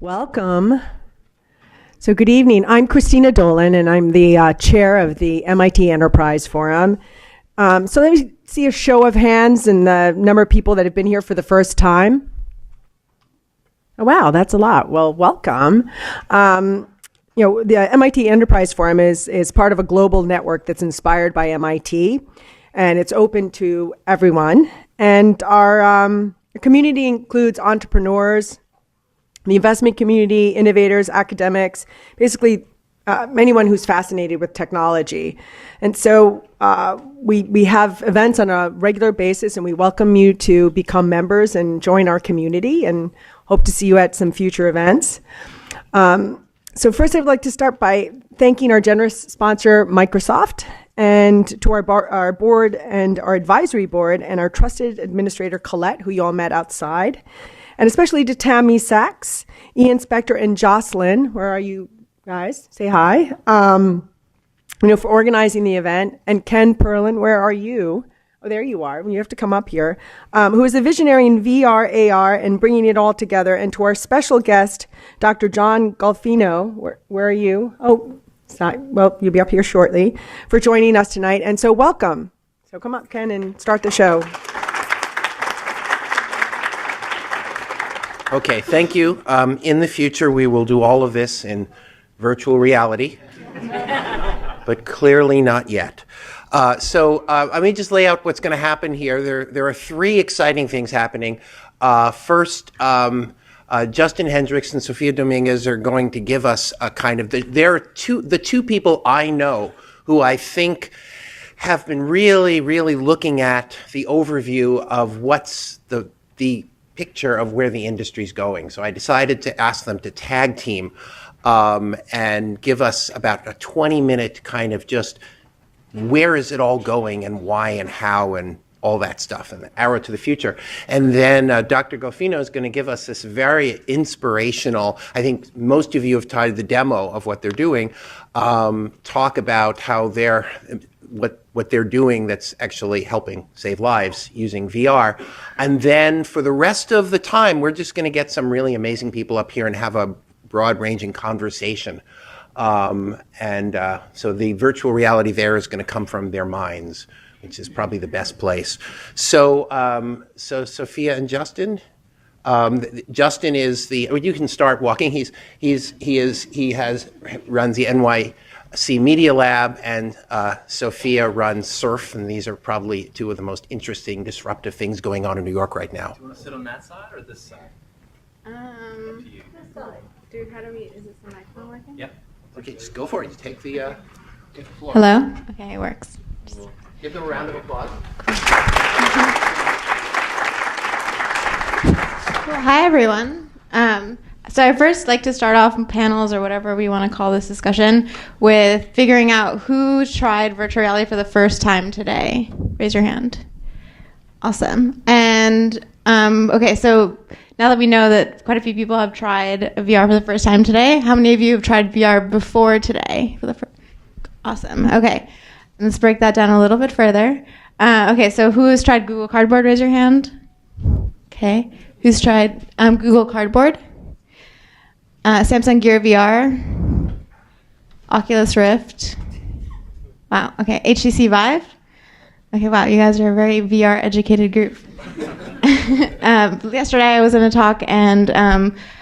Welcome. So good evening. I'm Christina Dolan, and I'm the chair of the MIT Enterprise Forum. So let me see a show of hands and the number of people that have been here for the first time. Oh, wow, that's a lot. Well, welcome. The MIT Enterprise Forum is part of a global network that's inspired by MIT, and it's open to everyone. And our community includes entrepreneurs, the investment community, innovators, academics, basically anyone who's fascinated with technology. And so we have events on a regular basis, and we welcome you to become members and join our community, and hope to see you at some future events. So first, I'd like to start by thanking our generous sponsor, Microsoft, and to our board and our advisory board, and our trusted administrator, Colette, who you all met outside. And especially to Tammy Sachs, Ian Spector, and Jocelyn. Where are you guys? Say hi. For organizing the event. And Ken Perlin, where are you? Oh, there you are. You have to come up here. Who is a visionary in VR, AR, and bringing it all together. And to our special guest, Dr. John Golfino. Where are you? Oh, well, you'll be up here shortly, for joining us tonight. And so welcome. So come up, Ken, and start the show. Okay, thank you. In the future, we will do all of this in virtual reality, but clearly not yet. So let me just lay out what's going to happen here. There are three exciting things happening. First, Justin Hendrix and Sophia Dominguez are going to give us a kind of the two people I know who I think have been really, really looking at the overview of what's the picture of where the industry's going. So I decided to ask them to tag team and give us about a 20-minute kind of just where is it all going and why and how and all that stuff, and the arrow to the future. And then Dr. Golfino is going to give us this very inspirational, I think most of you have tried the demo of what they're doing, talk about how what they're doing that's actually helping save lives using VR. And then for the rest of the time, we're just going to get some really amazing people up here and have a broad-ranging conversation. So the virtual reality there is going to come from their minds, which is probably the best place. So Sophia and Justin. Justin is you can start walking. He runs the NYC Media Lab, and Sophia runs Surf, and these are probably two of the most interesting, disruptive things going on in New York right now. Do you want to sit on that side or this side? This side. Dude, is this the microphone working? Yep. Okay, just go for it. You take the floor. Hello? Okay, it works. We'll give them a round of applause. Cool. Hi, everyone. So I first like to start off in panels, or whatever we want to call this discussion, with figuring out who tried virtual reality for the first time today. Raise your hand. Awesome. And okay, so now that we know that quite a few people have tried VR for the first time today, how many of you have tried VR before today? Awesome. Okay. Let's break that down a little bit further. Okay, so who has tried Google Cardboard? Raise your hand. Okay. Who's tried Google Cardboard? Samsung Gear VR, Oculus Rift. Wow, okay, HTC Vive. Okay, wow, you guys are a very VR educated group. Yesterday I was in a talk, and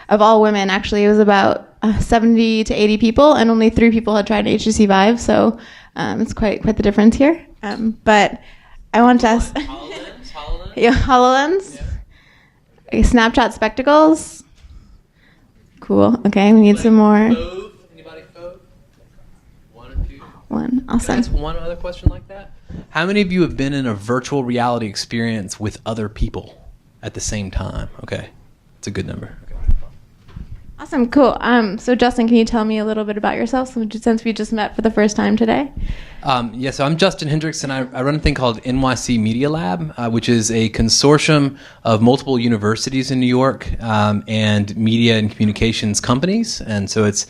of all women, actually, it was about 70 to 80 people, and only 3 people had tried HTC Vive, so it's quite the difference here. But I want to ask... HoloLens? Yeah, HoloLens? Yeah. Okay, Snapchat Spectacles. Cool. Okay, we need some more. Anybody Fove? 1 or 2? 1. Awesome. Can I ask one other question like that? How many of you have been in a virtual reality experience with other people at the same time? Okay, it's a good number. Okay. Awesome. Cool. So Justin, can you tell me a little bit about yourself since we just met for the first time today? Yeah, so I'm Justin Hendrix, and I run a thing called NYC Media Lab, which is a consortium of multiple universities in New York and media and communications companies. And so it's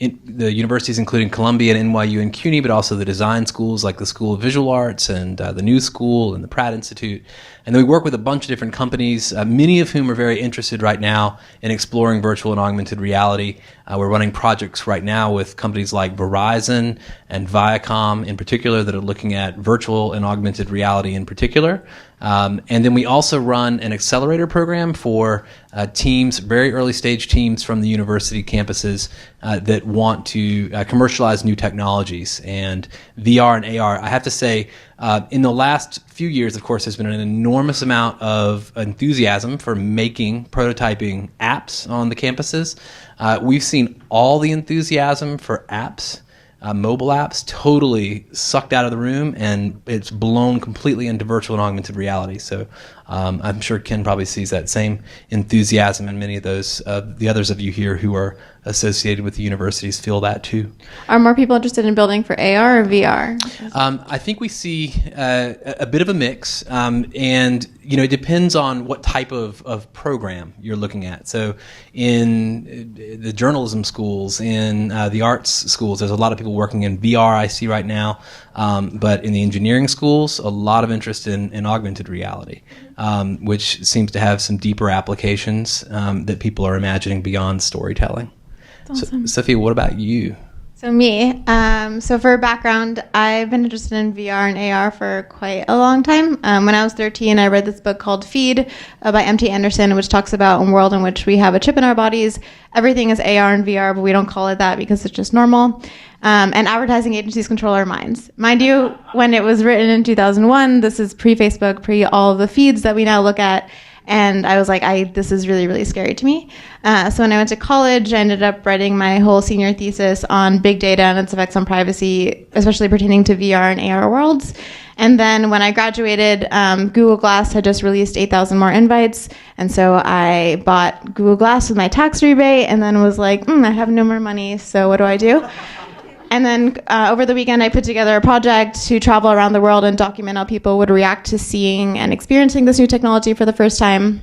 the universities, including Columbia and NYU and CUNY, but also the design schools like the School of Visual Arts and the New School and the Pratt Institute. And then we work with a bunch of different companies, many of whom are very interested right now in exploring virtual and augmented reality. We're running projects right now with companies like Verizon and Viacom in particular that are looking at virtual and augmented reality in particular. And then we also run an accelerator program for teams, very early stage teams from the university campuses that want to commercialize new technologies. And VR and AR, I have to say, in the last few years, of course, there's been an enormous amount of enthusiasm for making, prototyping apps on the campuses. We've seen all the enthusiasm for apps, mobile apps, totally sucked out of the room, and it's blown completely into virtual and augmented reality. So I'm sure Ken probably sees that same enthusiasm, and many of those, the others of you here who are associated with the universities feel that too. Are more people interested in building for AR or VR? I think we see a bit of a mix, and it depends on what type of program you're looking at. So in the journalism schools, in the arts schools, there's a lot of people working in VR I see right now, but in the engineering schools, a lot of interest in augmented reality, which seems to have some deeper applications that people are imagining beyond storytelling. Awesome. So, Sophia, what about you? So me, so for background, I've been interested in VR and AR for quite a long time. When I was 13, I read this book called Feed by M.T. Anderson, which talks about a world in which we have a chip in our bodies. Everything is AR and VR, but we don't call it that because it's just normal. And advertising agencies control our minds. Mind you, when it was written in 2001, this is pre-Facebook, pre all of the feeds that we now look at. And I was like, this is really, really scary to me. So when I went to college, I ended up writing my whole senior thesis on big data and its effects on privacy, especially pertaining to VR and AR worlds. And then when I graduated, Google Glass had just released 8,000 more invites. And so I bought Google Glass with my tax rebate and then was like, I have no more money, so what do I do? And then over the weekend, I put together a project to travel around the world and document how people would react to seeing and experiencing this new technology for the first time.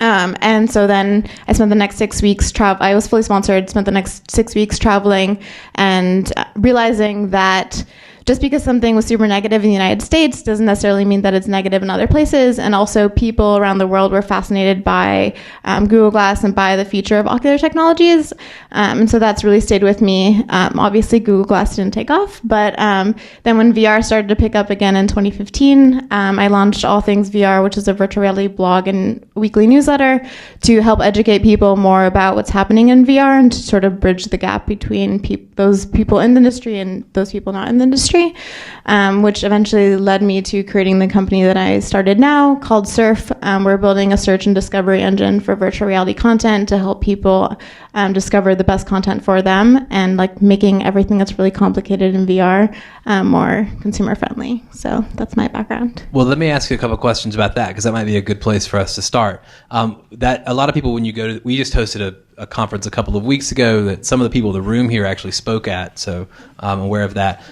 And so then I spent the next 6 weeks I was fully sponsored, spent the next 6 weeks traveling and realizing that just because something was super negative in the United States doesn't necessarily mean that it's negative in other places. And also people around the world were fascinated by Google Glass and by the future of ocular technologies. And so that's really stayed with me. Obviously, Google Glass didn't take off. But then when VR started to pick up again in 2015, I launched All Things VR, which is a virtual reality blog and weekly newsletter to help educate people more about what's happening in VR and to sort of bridge the gap between those people in the industry and those people not in the industry. Which eventually led me to creating the company that I started now called Surf. We're building a search and discovery engine for virtual reality content to help people discover the best content for them and like making everything that's really complicated in VR more consumer friendly. So that's my background. Well, let me ask you a couple of questions about that because that might be a good place for us to start. That a lot of people, when you go to, we just hosted a conference a couple of weeks ago that some of the people in the room here actually spoke at, so I'm aware of that,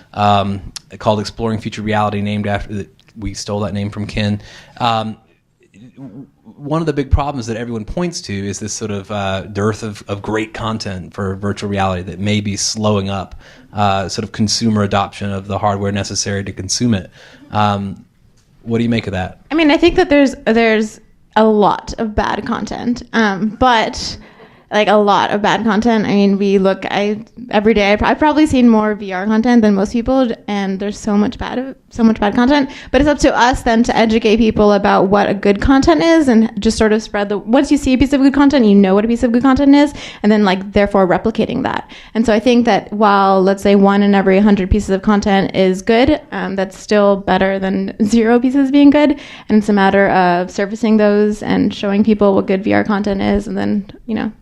called Exploring Future Reality, named after, we stole that name from Ken. One of the big problems that everyone points to is this sort of dearth of great content for virtual reality that may be slowing up sort of consumer adoption of the hardware necessary to consume it. What do you make of that? I mean, I think that there's a lot of bad content, but like a lot of bad content. I mean, every day I've probably seen more VR content than most people, and there's so much bad content. But it's up to us then to educate people about what a good content is, and just sort of spread once you see a piece of good content, you know what a piece of good content is, and then like therefore replicating that. And so I think that while let's say 1 in every 100 pieces of content is good, that's still better than 0 pieces being good. And it's a matter of surfacing those and showing people what good VR content is, and then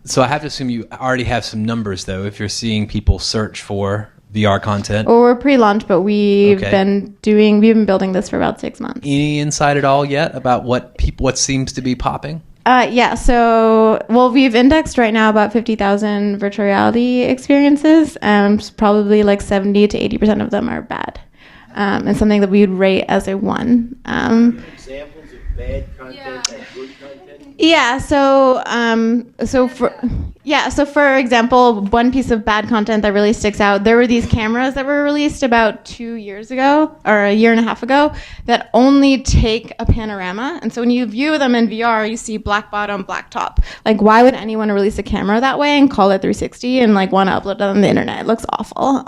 So I have to assume you already have some numbers, though, if you're seeing people search for VR content. Well, we're pre-launch, but we've been building this for about 6 months. Any insight at all yet about what seems to be popping? Yeah. So, we've indexed right now about 50,000 virtual reality experiences, and probably like 70 to 80% of them are bad, and something that we would rate as a 1. Examples of bad content and good content. Yeah. So for Yeah, so for example, one piece of bad content that really sticks out, there were these cameras that were released about 2 years ago, or a year and a half ago, that only take a panorama. And so when you view them in VR, you see black bottom, black top. Like, why would anyone release a camera that way and call it 360 and like want to upload it on the internet? It looks awful.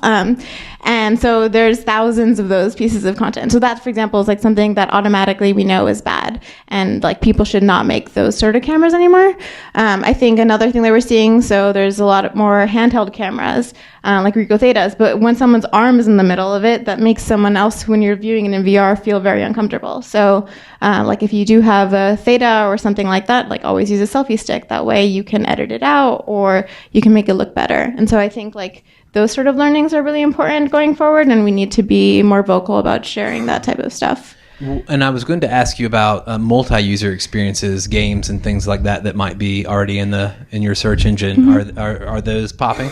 And so there's thousands of those pieces of content. So that, for example, is like something that automatically we know is bad. And like people should not make those sort of cameras anymore. I think another thing that we're seeing, so there's a lot more handheld cameras, like Ricoh Thetas, but when someone's arm is in the middle of it, that makes someone else, when you're viewing it in VR, feel very uncomfortable. So like if you do have a Theta or something like that, like always use a selfie stick. That way you can edit it out or you can make it look better. And so I think like those sort of learnings are really important going forward, and we need to be more vocal about sharing that type of stuff. And I was going to ask you about multi-user experiences, games, and things like that that might be already in your search engine. Mm-hmm. Are those popping?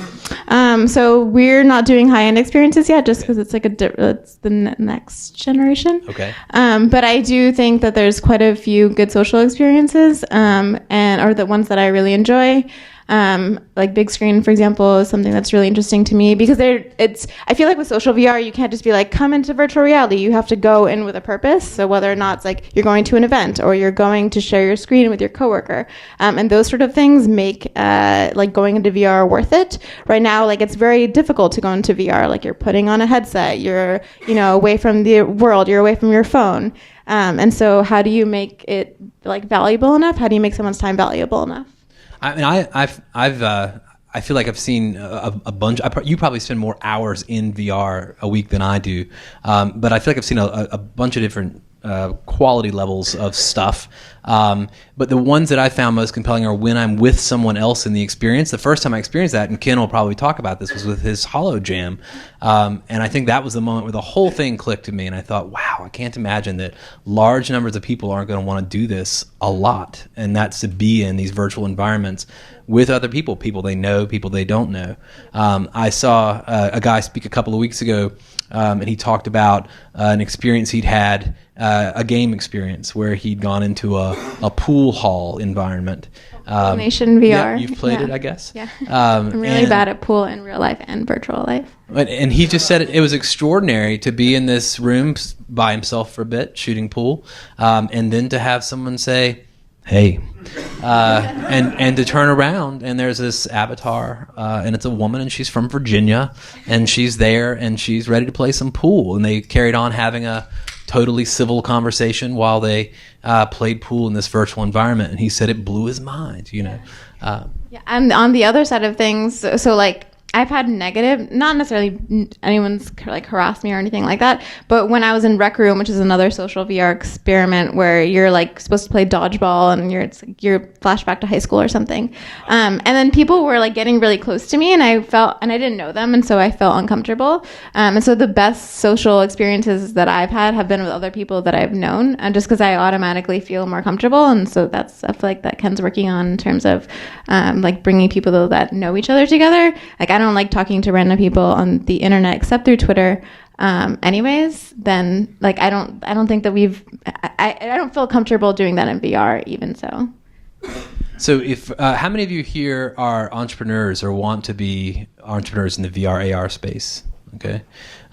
So we're not doing high-end experiences yet, just because it's like it's the next generation. Okay. But I do think that there's quite a few good social experiences, or the ones that I really enjoy. Like big screen, for example, is something that's really interesting to me because I feel like with social VR, you can't just be like, come into virtual reality. You have to go in with a purpose. So whether or not it's like you're going to an event or you're going to share your screen with your coworker, and those sort of things make like going into VR worth it. Right now, like it's very difficult to go into VR. Like you're putting on a headset, you're away from the world, you're away from your phone. And so how do you make it like valuable enough? How do you make someone's time valuable enough? I mean, I feel like I've seen a bunch. You probably spend more hours in VR a week than I do, but I feel like I've seen a bunch of different quality levels of stuff. But the ones that I found most compelling are when I'm with someone else in the experience. The first time I experienced that, and Ken will probably talk about this, was with his Holo Jam. And I think that was the moment where the whole thing clicked to me. And I thought, wow, I can't imagine that large numbers of people aren't going to want to do this a lot. And that's to be in these virtual environments with other people they know, people they don't know. I saw a guy speak a couple of weeks ago, and he talked about an experience he'd had, a game experience where he'd gone into a pool hall environment. Nation VR. Yeah, you've played it, I guess. Yeah. I'm really bad at pool in real life and virtual life. And he just said it was extraordinary to be in this room by himself for a bit, shooting pool, and then to have someone say, hey, and to turn around and there's this avatar, and it's a woman and she's from Virginia and she's there and she's ready to play some pool, and they carried on having a totally civil conversation while they played pool in this virtual environment, and he said it blew his mind. Yeah, and on the other side of things, so like I've had negative, not necessarily anyone's like harassed me or anything like that, but when I was in Rec Room, which is another social VR experiment where you're like supposed to play dodgeball and you're flashback to high school or something, and then people were like getting really close to me, and I didn't know them, and so I felt uncomfortable, and so the best social experiences that I've had have been with other people that I've known, and just because I automatically feel more comfortable, and so I feel like that Ken's working on in terms of like bringing people that know each other together. Like I don't like talking to random people on the internet except through Twitter anyways. Then like I don't think that I don't feel comfortable doing that in VR even so. So if how many of you here are entrepreneurs or want to be entrepreneurs in the VR AR space? Okay.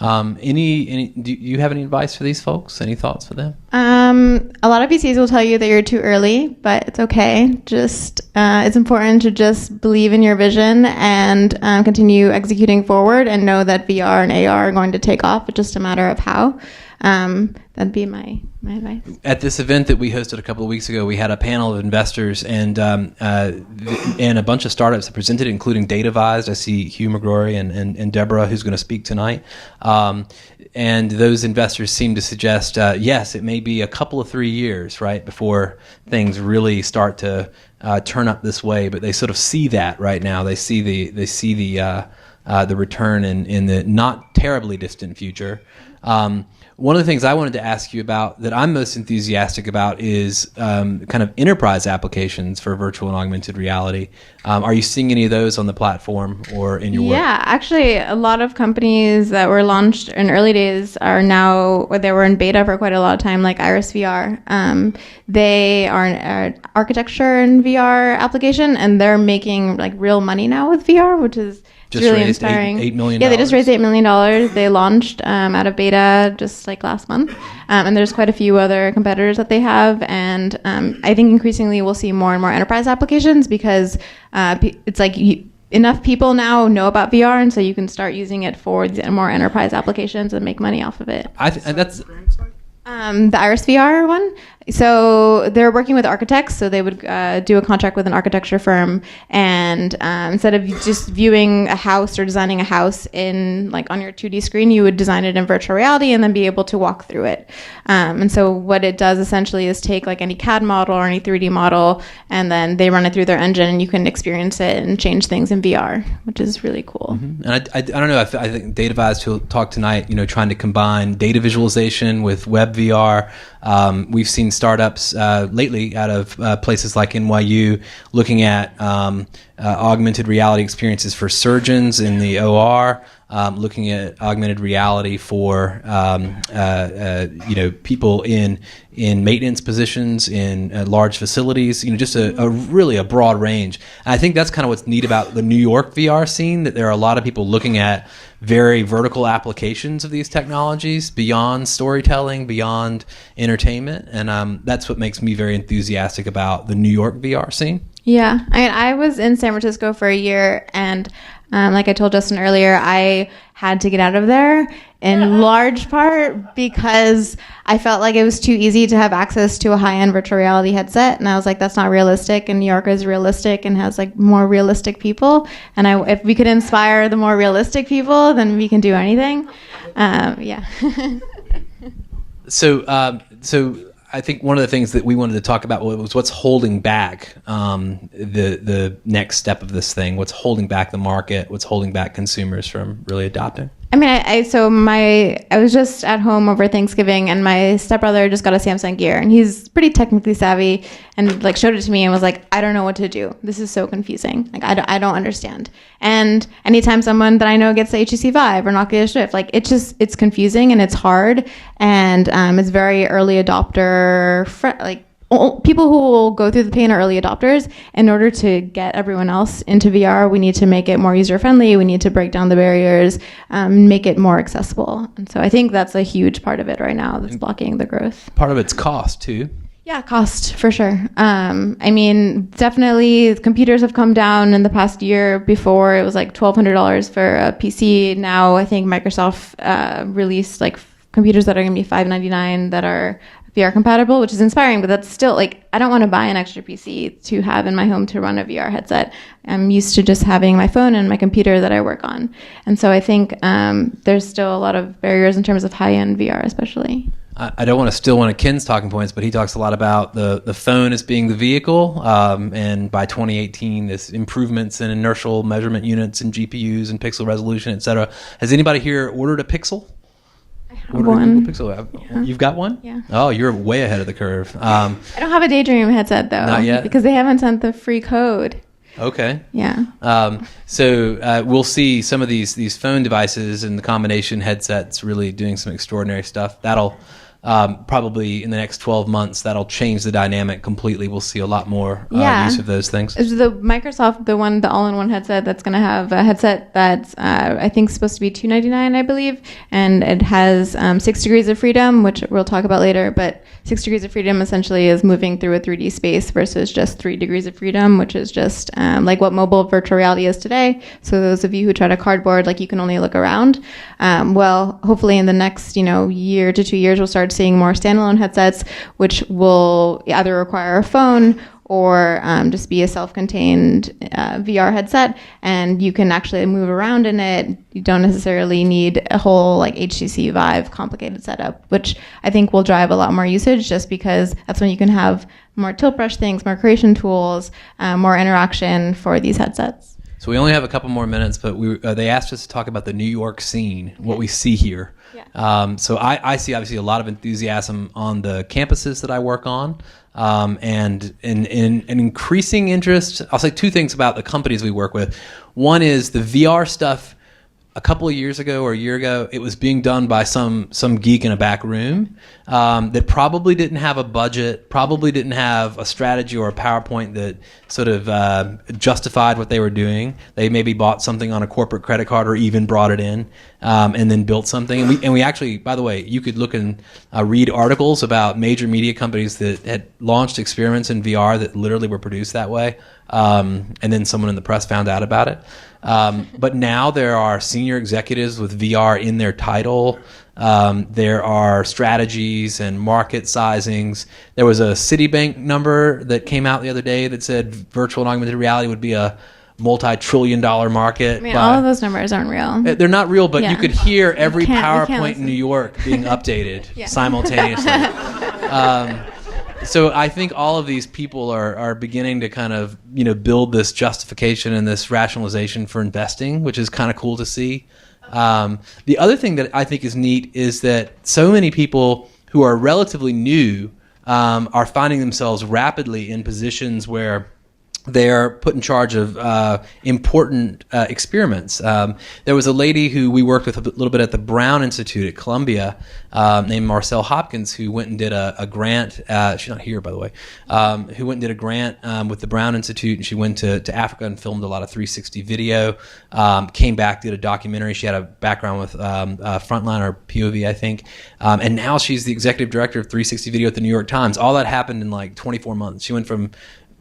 Do you have any advice for these folks? Any thoughts for them? A lot of VCs will tell you that you're too early, but it's okay. Just it's important to just believe in your vision and continue executing forward, and know that VR and AR are going to take off. It's just a matter of how. That'd be my advice. At this event that we hosted a couple of weeks ago, we had a panel of investors and a bunch of startups that presented, including Datavized. I see Hugh McGrory and Deborah, who's going to speak tonight. And those investors seem to suggest, yes, it may be a couple of 3 years, right, before things really start to turn up this way. But they sort of see that right now. They see the return in the not terribly distant future. One of the things I wanted to ask you about that I'm most enthusiastic about is kind of enterprise applications for virtual and augmented reality. Are you seeing any of those on the platform or in your work? Yeah, actually, a lot of companies that were launched in early days are now, or they were in beta for quite a lot of time, like Iris VR. They are an architecture and VR application, and they're making like real money now with VR, which is Just really raised inspiring. $8 million. Yeah, they just raised $8 million. They launched out of beta just like last month. And there's quite a few other competitors that they have. And I think increasingly we'll see more and more enterprise applications because it's like enough people now know about VR, and so you can start using it for more enterprise applications and make money off of it. That's The Iris VR one. So they're working with architects. So they would do a contract with an architecture firm, and instead of just viewing a house or designing a house in like on your 2D screen, you would design it in virtual reality and then be able to walk through it. And so what it does essentially is take like any CAD model or any 3D model, and then they run it through their engine, and you can experience it and change things in VR, which is really cool. Mm-hmm. And I don't know. I think DataVise will talk tonight. Trying to combine data visualization with web VR. We've seen startups lately out of places like NYU looking at augmented reality experiences for surgeons in the OR, looking at augmented reality for people in maintenance positions in large facilities. Just a really broad range. And I think that's kind of what's neat about the New York VR scene, that there are a lot of people looking at very vertical applications of these technologies beyond storytelling, beyond entertainment, and that's what makes me very enthusiastic about the New York VR scene. Yeah, I was in San Francisco for a year, and like I told Justin earlier, I had to get out of there in large part because I felt like it was too easy to have access to a high-end virtual reality headset, and I was like, that's not realistic, and New York is realistic and has like more realistic people, and if we could inspire the more realistic people, then we can do anything. Yeah. So I think one of the things that we wanted to talk about was what's holding back the next step of this thing. What's holding back the market? What's holding back consumers from really adopting? I mean, I was just at home over Thanksgiving, and my stepbrother just got a Samsung Gear, and he's pretty technically savvy, and like showed it to me and was like, I don't know what to do. This is so confusing. Like I don't understand. And anytime someone that I know gets the HTC Vive or Oculus Rift, like it's confusing and it's hard, and it's very early adopter people who will go through the pain are early adopters. In order to get everyone else into VR, we need to make it more user-friendly. We need to break down the barriers, make it more accessible. And so I think that's a huge part of it right now that's blocking the growth. Part of it's cost, too. Yeah, cost, for sure. I mean, definitely computers have come down in the past year. Before, it was like $1,200 for a PC. Now, I think Microsoft released like computers that are going to be $599 that are VR compatible, which is inspiring, but that's still like, I don't want to buy an extra PC to have in my home to run a VR headset. I'm used to just having my phone and my computer that I work on. And so I think there's still a lot of barriers in terms of high-end VR, especially. I don't want to steal one of Ken's talking points, but he talks a lot about the phone as being the vehicle, and by 2018, this improvements in inertial measurement units and GPUs and pixel resolution, et cetera. Has anybody here ordered a Pixel? One. Pixel. Yeah. You've got one? Yeah. Oh, you're way ahead of the curve. I don't have a Daydream headset though. Not yet? Because they haven't sent the free code. Okay. Yeah. So we'll see some of these phone devices and the combination headsets really doing some extraordinary stuff. That'll probably in the next 12 months, that'll change the dynamic completely. We'll see a lot more use of those things. Is the Microsoft, the all-in-one headset that's going to have a headset that's, I think, supposed to be $299, I believe, and it has 6 degrees of freedom, which we'll talk about later, but 6 degrees of freedom essentially is moving through a 3D space versus just 3 degrees of freedom, which is just like what mobile virtual reality is today. So those of you who try to cardboard, like you can only look around, well, hopefully in the next, year to 2 years, we'll start seeing more standalone headsets, which will either require a phone or just be a self-contained VR headset, and you can actually move around in it. You don't necessarily need a whole like HTC Vive complicated setup, which I think will drive a lot more usage, just because that's when you can have more tilt brush things, more creation tools, more interaction for these headsets. So we only have a couple more minutes, but they asked us to talk about the New York scene, what we see here. Yeah. So I see obviously a lot of enthusiasm on the campuses that I work on, and in an increasing interest. I'll say two things about the companies we work with. One is the VR stuff. A couple of years ago or a year ago, it was being done by some geek in a back room that probably didn't have a budget, probably didn't have a strategy or a PowerPoint that sort of justified what they were doing. They maybe bought something on a corporate credit card or even brought it in and then built something. And we actually, by the way, you could look and read articles about major media companies that had launched experiments in VR that literally were produced that way. And then someone in the press found out about it. But now there are senior executives with VR in their title. There are strategies and market sizings. There was a Citibank number that came out the other day that said virtual and augmented reality would be a multi-trillion-dollar market. I mean, all of those numbers aren't real. They're not real, but Yeah. you could hear every You can't PowerPoint in listen. New York being updated Yeah. simultaneously. So I think all of these people are beginning to kind of, build this justification and this rationalization for investing, which is kind of cool to see. The other thing that I think is neat is that so many people who are relatively new are finding themselves rapidly in positions where they're put in charge of important experiments. There was a lady who we worked with a little bit at the Brown Institute at Columbia named Marcelle Hopkins, who went and did a grant. She's not here, by the way. Who went and did a grant with the Brown Institute, and she went to Africa and filmed a lot of 360 video. Came back, did a documentary. She had a background with Frontline or POV, I think. And now she's the executive director of 360 video at the New York Times. All that happened in like 24 months. She went from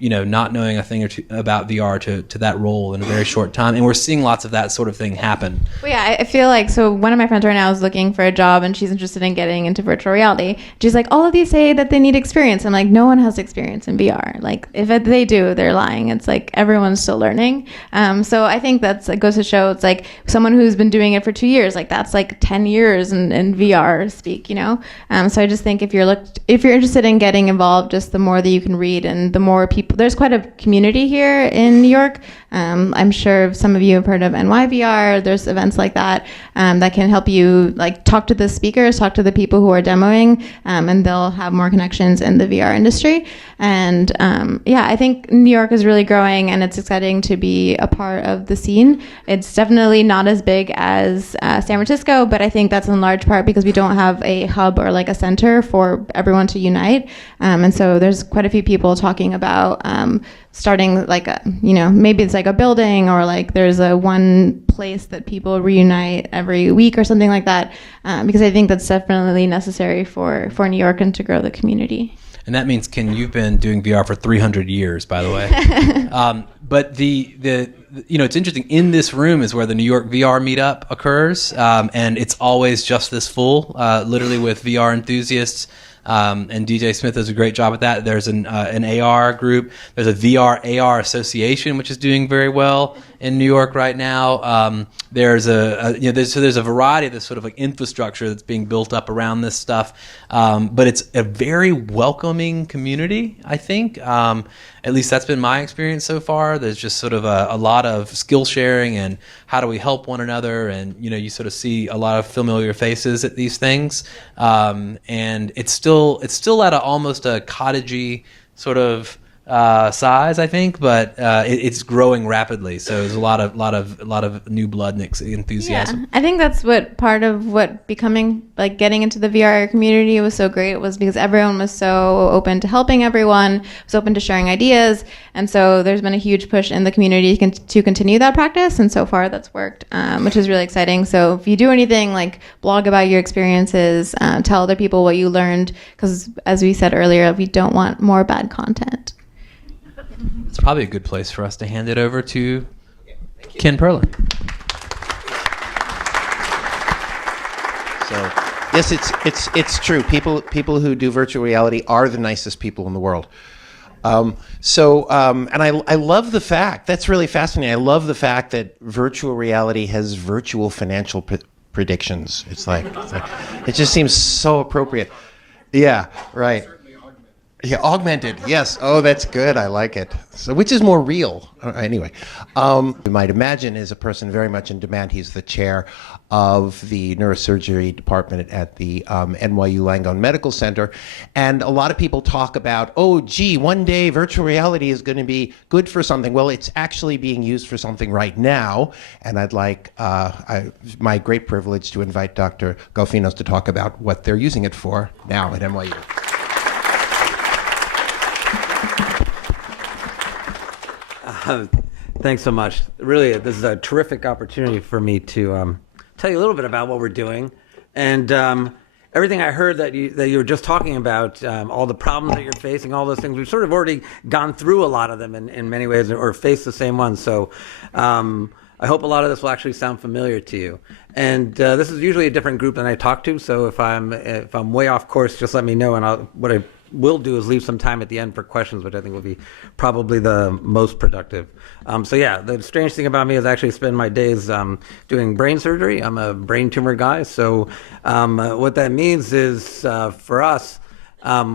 not knowing a thing or two about VR to that role in a very short time. And we're seeing lots of that sort of thing happen. Well, yeah, I feel like, so one of my friends right now is looking for a job and she's interested in getting into virtual reality. She's like, all of these say that they need experience. I'm like, no one has experience in VR. Like, if they do, they're lying. It's like everyone's still learning. So I think that goes to show, it's like someone who's been doing it for 2 years, like that's like 10 years in VR speak, So I just think if you're interested in getting involved, just the more that you can read and the more people, there's quite a community here in New York. I'm sure some of you have heard of NYVR. There's events like that that can help you like talk to the speakers, talk to the people who are demoing, and they'll have more connections in the VR industry. And I think New York is really growing, and it's exciting to be a part of the scene. It's definitely not as big as San Francisco, but I think that's in large part because we don't have a hub or like a center for everyone to unite. And so there's quite a few people talking about starting like maybe it's like a building or like there's a one place that people reunite every week or something like that, because I think that's definitely necessary for New York and to grow the community. And that means, Ken, you've been doing VR for 300 years, by the way. But the it's interesting. In this room is where the New York VR meetup occurs, and it's always just this full, literally with VR enthusiasts. And DJ Smith does a great job at that. There's an AR group. There's a VR AR association, which is doing very well in New York right now. There's there's a variety of this sort of like infrastructure that's being built up around this stuff. But it's a very welcoming community, I think. At least that's been my experience so far. There's just sort of a lot of skill sharing and how do we help one another. And, you sort of see a lot of familiar faces at these things. And it's still at almost a cottagey sort of size, I think, but it's growing rapidly. So there's a lot of new blood and enthusiasm. Yeah, I think that's what part of what getting into the VR community was so great was because everyone was so open to helping everyone, was open to sharing ideas, and so there's been a huge push in the community to continue that practice, and so far that's worked, which is really exciting. So if you do anything like blog about your experiences, tell other people what you learned, because as we said earlier, we don't want more bad content. It's probably a good place for us to hand it over to Ken Perlin. So, yes, it's true. People who do virtual reality are the nicest people in the world. And I love the fact, that's really fascinating. I love the fact that virtual reality has virtual financial predictions. It's like, it just seems so appropriate. Yeah, right. Yeah, augmented. Yes. Oh, that's good. I like it. So, which is more real? Anyway, you might imagine is a person very much in demand. He's the chair of the neurosurgery department at the NYU Langone Medical Center, and a lot of people talk about, oh, gee, one day virtual reality is going to be good for something. Well, it's actually being used for something right now, and I'd like my great privilege to invite Dr. Golfinos to talk about what they're using it for now at NYU. Thanks so much. Really, this is a terrific opportunity for me to tell you a little bit about what we're doing, and everything I heard that you were just talking about, all the problems that you're facing, all those things. We've sort of already gone through a lot of them in many ways, or faced the same ones. So I hope a lot of this will actually sound familiar to you. And this is usually a different group than I talk to. So if I'm way off course, just let me know, and what I will do is leave some time at the end for questions, which I think will be probably the most productive. So yeah, the strange thing about me is I actually spend my days doing brain surgery. I'm a brain tumor guy. So what that means is for us,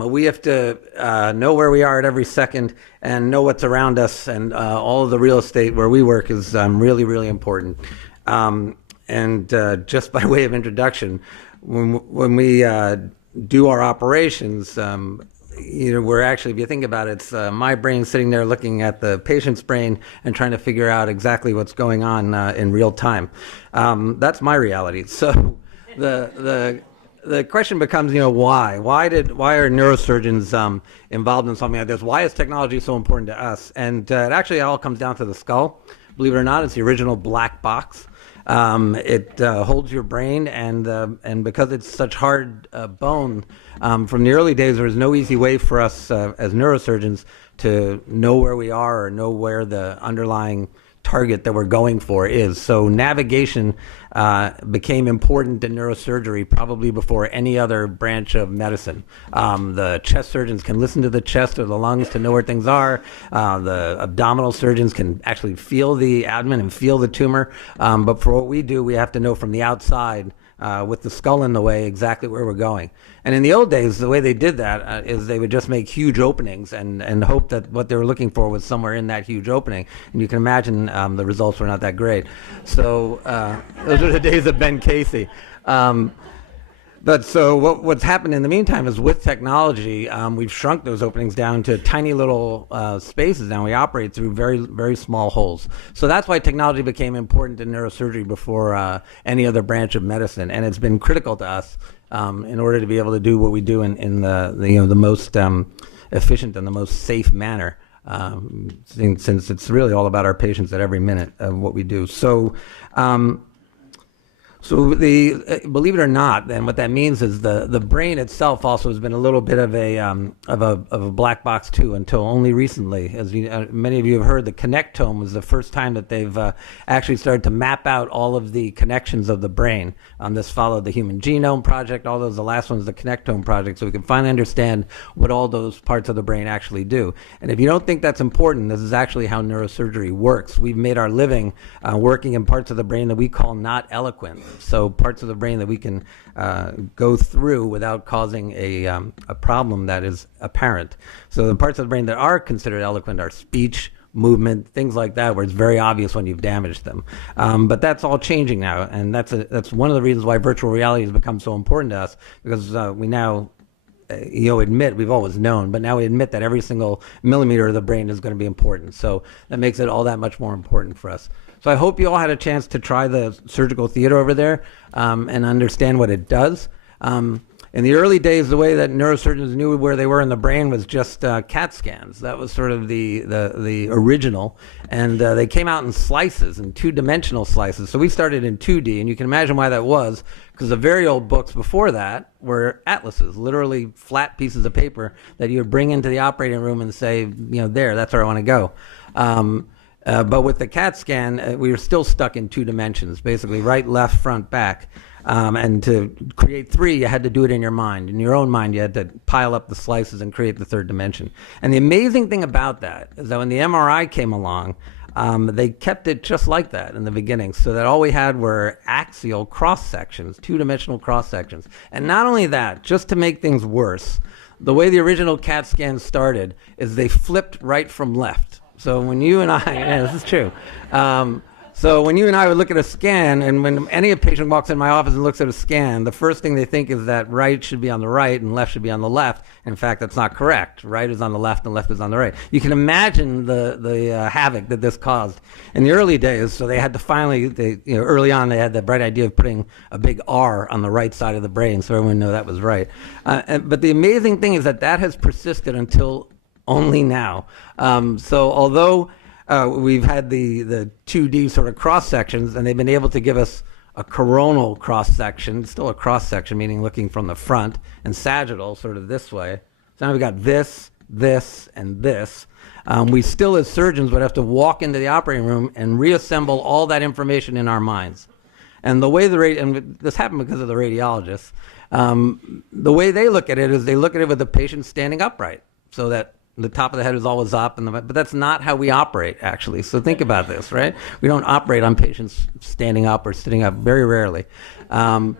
we have to know where we are at every second and know what's around us, and all of the real estate where we work is really, really important. And just by way of introduction, when we do our operations, we're actually, if you think about it, it's my brain sitting there looking at the patient's brain and trying to figure out exactly what's going on in real time. That's my reality. So the question becomes, why? Why are neurosurgeons involved in something like this? Why is technology so important to us? And it actually all comes down to the skull. Believe it or not, it's the original black box. It holds your brain, and because it's such hard bone, from the early days, there was no easy way for us as neurosurgeons to know where we are or know where the underlying target that we're going for is. So navigation became important in neurosurgery probably before any other branch of medicine. The chest surgeons can listen to the chest or the lungs to know where things are. The abdominal surgeons can actually feel the abdomen and feel the tumor. But for what we do, we have to know from the outside, with the skull in the way, exactly where we're going. And in the old days, the way they did that is they would just make huge openings and hope that what they were looking for was somewhere in that huge opening. And you can imagine the results were not that great. So those are the days of Ben Casey. But so what's happened in the meantime is with technology, we've shrunk those openings down to tiny little spaces. Now we operate through very, very small holes. So that's why technology became important in neurosurgery before any other branch of medicine. And it's been critical to us in order to be able to do what we do in the most efficient and the most safe manner. Since it's really all about our patients at every minute of what we do. So believe it or not, then what that means is the brain itself also has been a little bit of a black box too, until only recently. As many of you have heard, the connectome was the first time that they've actually started to map out all of the connections of the brain. This followed the Human Genome Project. All those, the last one is the Connectome Project, so we can finally understand what all those parts of the brain actually do. And if you don't think that's important, this is actually how neurosurgery works. We've made our living working in parts of the brain that we call not eloquent. So parts of the brain that we can go through without causing a problem that is apparent. So the parts of the brain that are considered eloquent are speech, movement, things like that, where it's very obvious when you've damaged them. But that's all changing now, and that's one of the reasons why virtual reality has become so important to us, because we now admit, we've always known, but now we admit that every single millimeter of the brain is going to be important. So that makes it all that much more important for us. So I hope you all had a chance to try the surgical theater over there and understand what it does. In the early days, the way that neurosurgeons knew where they were in the brain was just CAT scans. That was sort of the original. And they came out in slices, in two-dimensional slices. So we started in 2D, and you can imagine why that was, because the very old books before that were atlases, literally flat pieces of paper that you would bring into the operating room and say, that's where I want to go. But with the CAT scan, we were still stuck in 2 dimensions, basically right, left, front, back. And to create 3, you had to do it in your mind. In your own mind, you had to pile up the slices and create the 3rd dimension. And the amazing thing about that is that when the MRI came along, they kept it just like that in the beginning, so that all we had were axial cross sections, 2-dimensional cross sections. And not only that, just to make things worse, the way the original CAT scan started is they flipped right from left. So when you and I, yeah, this is true. So when you and I would look at a scan, and when any patient walks in my office and looks at a scan, the first thing they think is that right should be on the right and left should be on the left. In fact, that's not correct. Right is on the left and left is on the right. You can imagine the havoc that this caused in the early days. So they had to finally, early on, they had the bright idea of putting a big R on the right side of the brain so everyone knew that was right. But the amazing thing is that has persisted until only now. So although we've had the 2D sort of cross sections, and they've been able to give us a coronal cross section. It's still a cross section, meaning looking from the front, and sagittal, sort of this way. So now we've got this, and this. We still, as surgeons, would have to walk into the operating room and reassemble all that information in our minds. And the way and this happened because of the radiologists, the way they look at it is they look at it with the patient standing upright, so that the top of the head is always up, but that's not how we operate, actually. So think about this, right? We don't operate on patients standing up or sitting up, very rarely. And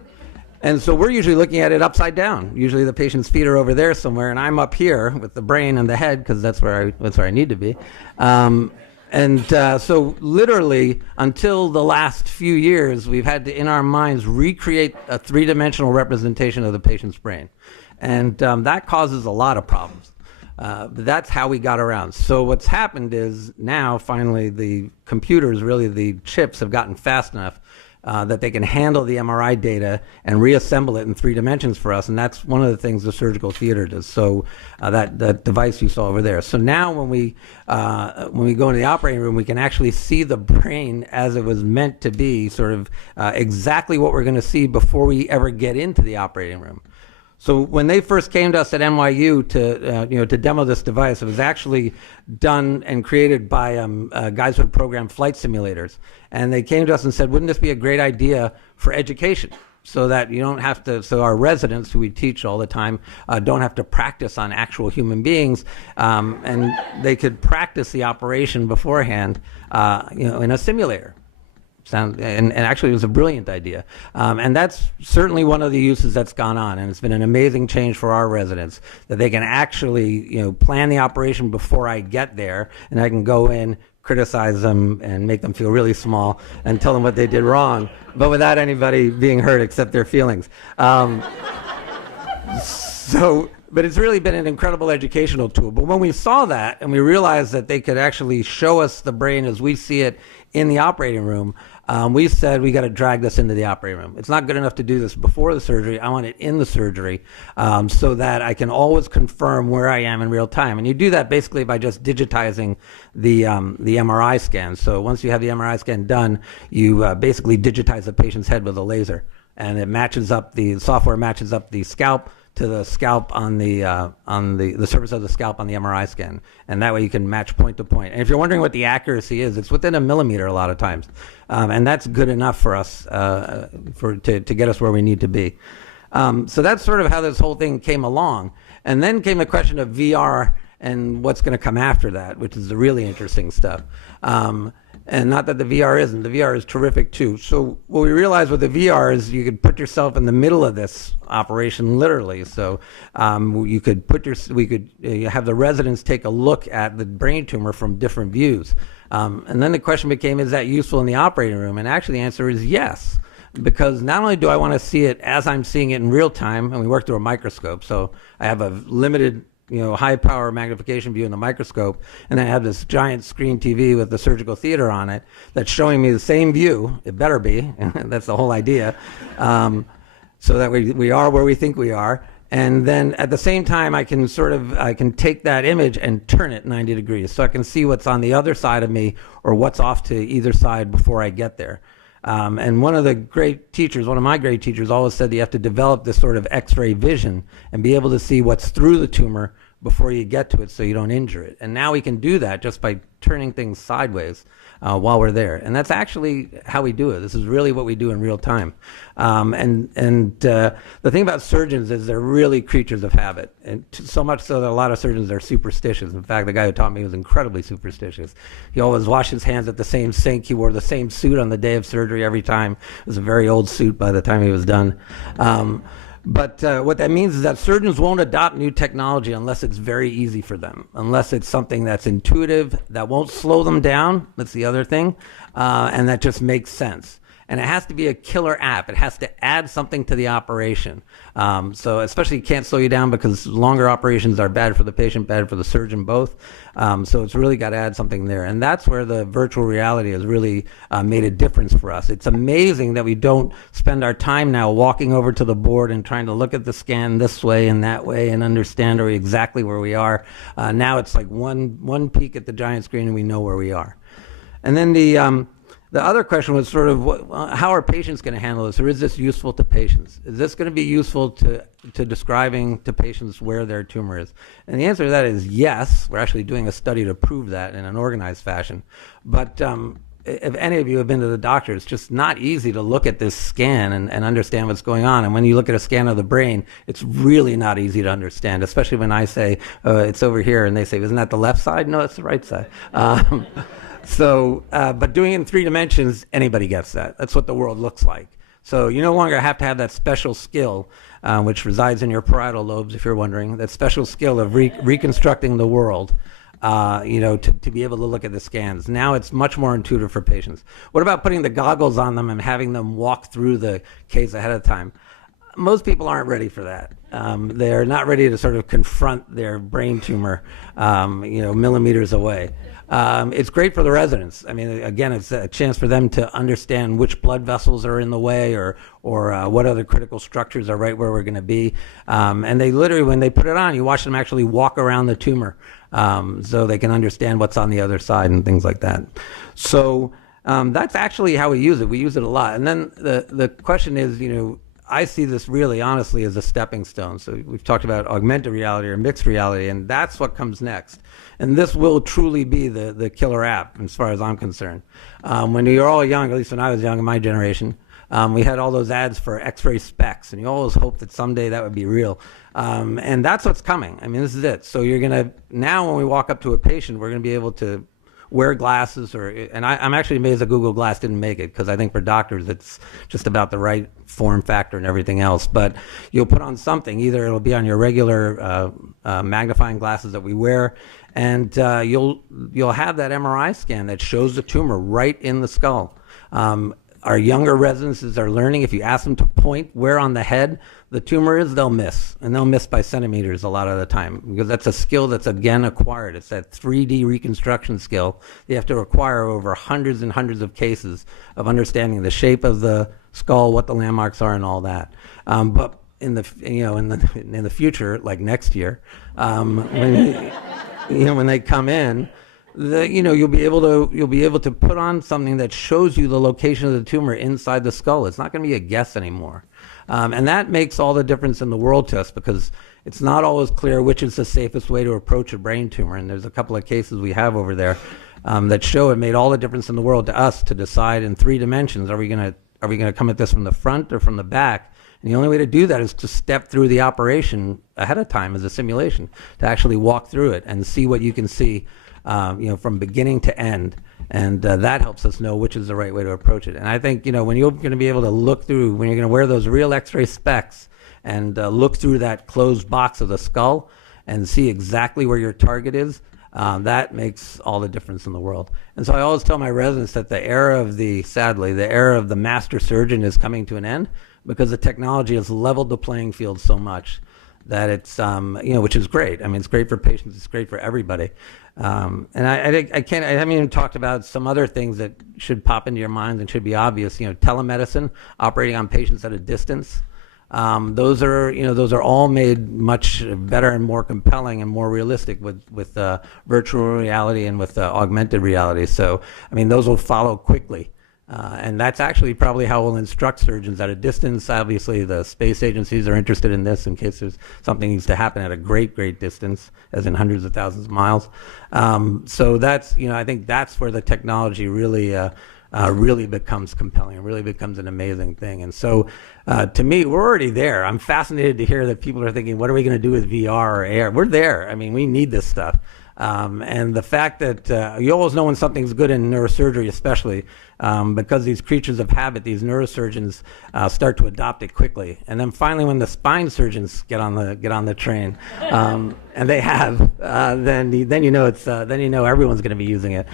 so we're usually looking at it upside down. Usually the patient's feet are over there somewhere, and I'm up here with the brain and the head, because that's where I need to be. So literally, until the last few years, we've had to, in our minds, recreate a three-dimensional representation of the patient's brain. And that causes a lot of problems. But that's how we got around. So what's happened is now, finally, the computers, really the chips, have gotten fast enough that they can handle the MRI data and reassemble it in 3 dimensions for us. And that's one of the things the surgical theater does. So that device you saw over there. So now when we go into the operating room, we can actually see the brain as it was meant to be, sort of exactly what we're going to see before we ever get into the operating room. So when they first came to us at NYU to demo this device, it was actually done and created by guys who had programmed flight simulators. And they came to us and said, wouldn't this be a great idea for education? So that you don't have to, so our residents, who we teach all the time, don't have to practice on actual human beings, and they could practice the operation beforehand, in a simulator. And actually it was a brilliant idea. And that's certainly one of the uses that's gone on, and it's been an amazing change for our residents, that they can actually plan the operation before I get there, and I can go in, criticize them, and make them feel really small, and tell them what they did wrong, but without anybody being hurt except their feelings. But it's really been an incredible educational tool. But when we saw that, and we realized that they could actually show us the brain as we see it in the operating room, we said we got to drag this into the operating room. It's not good enough to do this before the surgery. I want it in the surgery, so that I can always confirm where I am in real time. And you do that basically by just digitizing the MRI scan. So once you have the MRI scan done, you basically digitize the patient's head with a laser, and it matches up, the software matches up the scalp to the scalp on the surface of the scalp on the MRI scan, and that way you can match point to point. And if you're wondering what the accuracy is, it's within a millimeter a lot of times, and that's good enough for us to get us where we need to be. So that's sort of how this whole thing came along, and then came the question of VR and what's going to come after that, which is the really interesting stuff. And not that the VR isn't. The VR is terrific too. So what we realized with the VR is you could put yourself in the middle of this operation, literally. So you could we could have the residents take a look at the brain tumor from different views. And then the question became, is that useful in the operating room? And actually the answer is yes. Because not only do I want to see it as I'm seeing it in real time, and we work through a microscope, so I have a limited high power magnification view in the microscope, and then I have this giant screen TV with the surgical theater on it that's showing me the same view. It better be, that's the whole idea, so that we are where we think we are. And then at the same time, I can take that image and turn it 90 degrees, so I can see what's on the other side of me or what's off to either side before I get there. And one of my great teachers, always said that you have to develop this sort of X-ray vision and be able to see what's through the tumor before you get to it, so you don't injure it. And now we can do that just by turning things sideways while we're there. And that's actually how we do it. This is really what we do in real time. The thing about surgeons is they're really creatures of habit, and so much so that a lot of surgeons are superstitious. In fact, the guy who taught me was incredibly superstitious. He always washed his hands at the same sink. He wore the same suit on the day of surgery every time. It was a very old suit by the time he was done. But what that means is that surgeons won't adopt new technology unless it's very easy for them, unless it's something that's intuitive, that won't slow them down. That's the other thing. And that just makes sense. And it has to be a killer app. It has to add something to the operation. So especially it can't slow you down because longer operations are bad for the patient, bad for the surgeon, both. So it's really got to add something there. And that's where the virtual reality has really made a difference for us. It's amazing that we don't spend our time now walking over to the board and trying to look at the scan this way and that way and understand exactly where we are. Now it's like one peek at the giant screen and we know where we are. And then the other question was sort of how are patients going to handle this, or is this useful to patients? Is this going to be useful to describing to patients where their tumor is? And the answer to that is yes. We're actually doing a study to prove that in an organized fashion. But if any of you have been to the doctor, it's just not easy to look at this scan and understand what's going on. And when you look at a scan of the brain, it's really not easy to understand, especially when I say, it's over here, and they say, isn't that the left side? No, it's the right side. But doing it in 3 dimensions, anybody gets that. That's what the world looks like. So you no longer have to have that special skill, which resides in your parietal lobes, if you're wondering, that special skill of reconstructing the world, to be able to look at the scans. Now it's much more intuitive for patients. What about putting the goggles on them and having them walk through the case ahead of time? Most people aren't ready for that. They're not ready to sort of confront their brain tumor, millimeters away. It's great for the residents. I mean, again, it's a chance for them to understand which blood vessels are in the way or what other critical structures are right where we're going to be. And they literally, when they put it on, you watch them actually walk around the tumor so they can understand what's on the other side and things like that. So that's actually how we use it. We use it a lot. And then the question is, I see this really honestly as a stepping stone. So we've talked about augmented reality or mixed reality, and that's what comes next. And this will truly be the killer app as far as I'm concerned. When you're all young, at least when I was young in my generation, we had all those ads for X-ray specs, and you always hope that someday that would be real. And that's what's coming. I mean, this is it. So you're going to, now when we walk up to a patient, we're going to be able to wear glasses, I'm actually amazed that Google Glass didn't make it, because I think for doctors it's just about the right form factor and everything else. But you'll put on something, either it'll be on your regular magnifying glasses that we wear, and you'll have that MRI scan that shows the tumor right in the skull. Our younger residents are learning, if you ask them to point where on the head the tumor is, they'll miss. And they'll miss by centimeters a lot of the time, because that's a skill that's, again, acquired. It's that 3D reconstruction skill you have to acquire over hundreds and hundreds of cases of understanding the shape of the skull, what the landmarks are, and all that. But in the future, like next year, when they come in, you'll be able to put on something that shows you the location of the tumor inside the skull. It's not going to be a guess anymore. And that makes all the difference in the world to us, because it's not always clear which is the safest way to approach a brain tumor. And there's a couple of cases we have over there that show it made all the difference in the world to us to decide in 3 dimensions, are we going to come at this from the front or from the back? And the only way to do that is to step through the operation ahead of time as a simulation, to actually walk through it and see what you can see from beginning to end. And that helps us know which is the right way to approach it. And I think, when you're going to be able to look through, when you're going to wear those real X-ray specs and look through that closed box of the skull and see exactly where your target is, that makes all the difference in the world. And so I always tell my residents that sadly, the era of the master surgeon is coming to an end, because the technology has leveled the playing field so much that it's, which is great. I mean, it's great for patients. It's great for everybody. And I haven't even talked about some other things that should pop into your minds and should be obvious. Telemedicine, operating on patients at a distance. Those are all made much better and more compelling and more realistic with virtual reality and with augmented reality. So, I mean, those will follow quickly. And that's actually probably how we'll instruct surgeons at a distance. Obviously, the space agencies are interested in this in case there's something needs to happen at a great, great distance, as in hundreds of thousands of miles. So that's, I think that's where the technology really becomes compelling, and really becomes an amazing thing. And so, to me, we're already there. I'm fascinated to hear that people are thinking, what are we going to do with VR or AR? We're there. I mean, we need this stuff. And the fact that you always know when something's good in neurosurgery, especially because these creatures of habit, these neurosurgeons start to adopt it quickly. And then finally, when the spine surgeons get on the train, and they have, then you know everyone's going to be using it.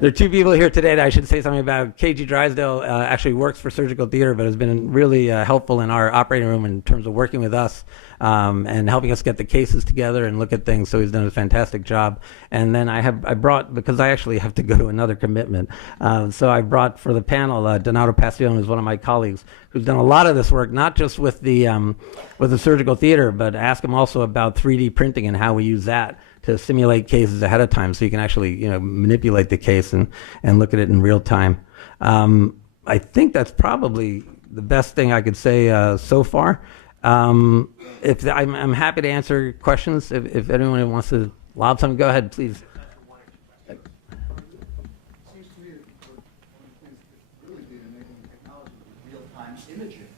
There are two people here today that I should say something about. KG Drysdale actually works for surgical theater, but has been really helpful in our operating room in terms of working with us and helping us get the cases together and look at things. So he's done a fantastic job. And then I brought, because I actually have to go to another commitment, so I brought for the panel Donato Passione, who's one of my colleagues, who's done a lot of this work, not just with the surgical theater, but ask him also about 3D printing and how we use that to simulate cases ahead of time, so you can actually manipulate the case and look at it in real time. I think that's probably the best thing I could say so far. If I'm happy to answer questions. If anyone wants to lob something, go ahead, please. Seems to me that one of the things that really be enabling technology is real-time imaging.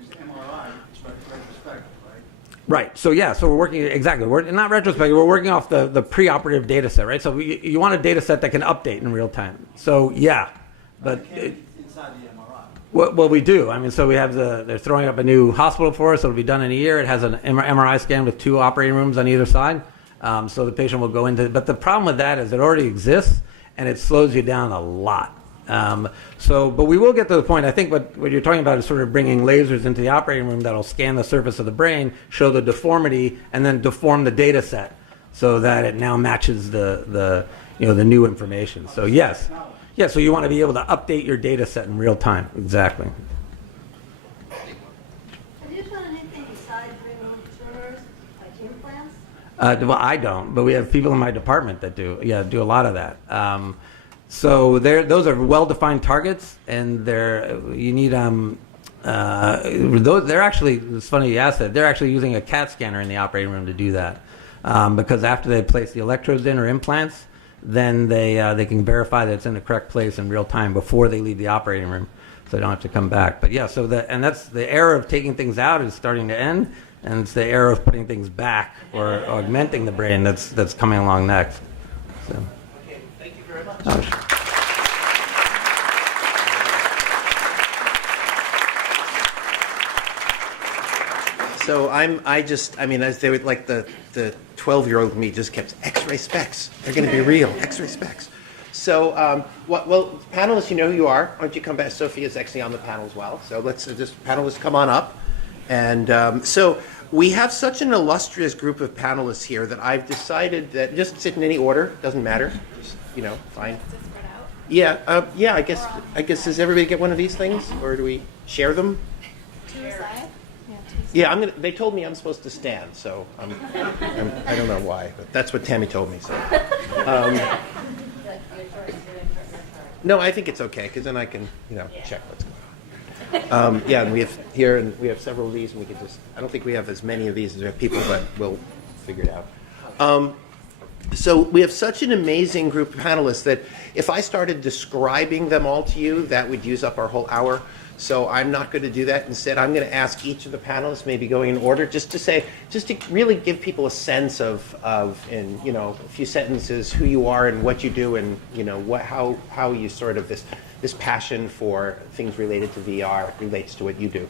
Because MRI is retrospective, right? Right. So yeah. So we're working exactly. We're not retrospective. We're working off the preoperative data set, right? So you want a data set that can update in real time. So yeah, but Inside the MRI. well, we do. I mean, so we have they're throwing up a new hospital for us. It'll be done in a year. It has an MRI scan with 2 operating rooms on either side. So the patient will go into. But the problem with that is it already exists, and it slows you down a lot. But we will get to the point. I think what you're talking about is sort of bringing lasers into the operating room that'll scan the surface of the brain, show the deformity, and then deform the data set so that it now matches the new information. So yes. Yeah, so you want to be able to update your data set in real time. Exactly. Have you done anything besides bringing tumors, like implants? Well, I don't, but we have people in my department that do. Yeah, do a lot of that. So those are well-defined targets, and you need they're actually. It's funny you asked that. They're actually using a CAT scanner in the operating room to do that, because after they place the electrodes in or implants, then they can verify that it's in the correct place in real time before they leave the operating room, so they don't have to come back. But yeah, that's the era of taking things out is starting to end, and it's the era of putting things back or augmenting the brain that's coming along next. So. Okay, thank you very much. Oh, sure. So as they would like the 12-year-old me just kept X-ray specs. They're going to be real X-ray specs. So, well, panelists, you know who you are. Why don't you come back? Sophia's actually on the panel as well. So let's just panelists come on up. And so we have such an illustrious group of panelists here that I've decided that just sit in any order, doesn't matter. Just, fine. Yeah, I guess does everybody get one of these things, or do we share them? Yeah, they told me I'm supposed to stand, so I don't know why, but that's what Tammy told me. So, no, I think it's okay because then I can, check what's going on. Yeah, and we have several of these, and we can I don't think we have as many of these as we have people, but we'll figure it out. So we have such an amazing group of panelists that if I started describing them all to you, that would use up our whole hour. So I'm not going to do that. Instead, I'm going to ask each of the panelists, maybe going in order, just to really give people a sense of in a few sentences who you are and what you do, and how you sort of this passion for things related to VR relates to what you do.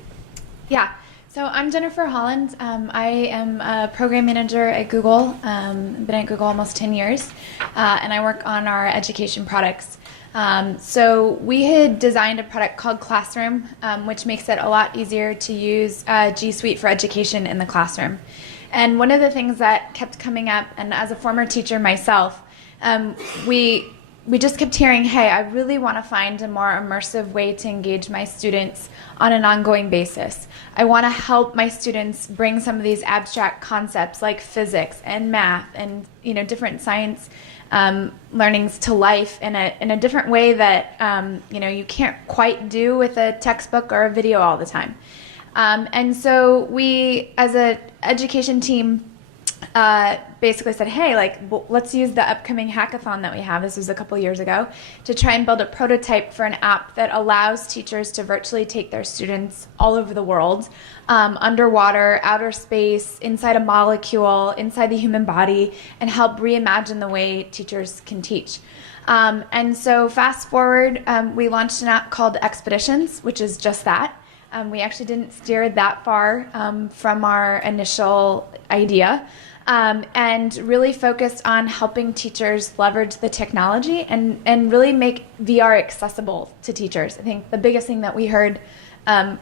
Yeah. So I'm Jennifer Holland. I am a program manager at Google. Been at Google almost 10 years, and I work on our education products. So we had designed a product called Classroom, which makes it a lot easier to use G Suite for education in the classroom. And one of the things that kept coming up, and as a former teacher myself, we just kept hearing, hey, I really want to find a more immersive way to engage my students on an ongoing basis. I want to help my students bring some of these abstract concepts like physics and math and different science learnings to life in a different way that you can't quite do with a textbook or a video all the time. And so we, as an education team, basically said, hey, let's use the upcoming hackathon that we have, this was a couple years ago, to try and build a prototype for an app that allows teachers to virtually take their students all over the world, underwater, outer space, inside a molecule, inside the human body, and help reimagine the way teachers can teach. And so fast forward, we launched an app called Expeditions, which is just that. We actually didn't steer that far from our initial idea, and really focused on helping teachers leverage the technology and really make VR accessible to teachers. I think the biggest thing that we heard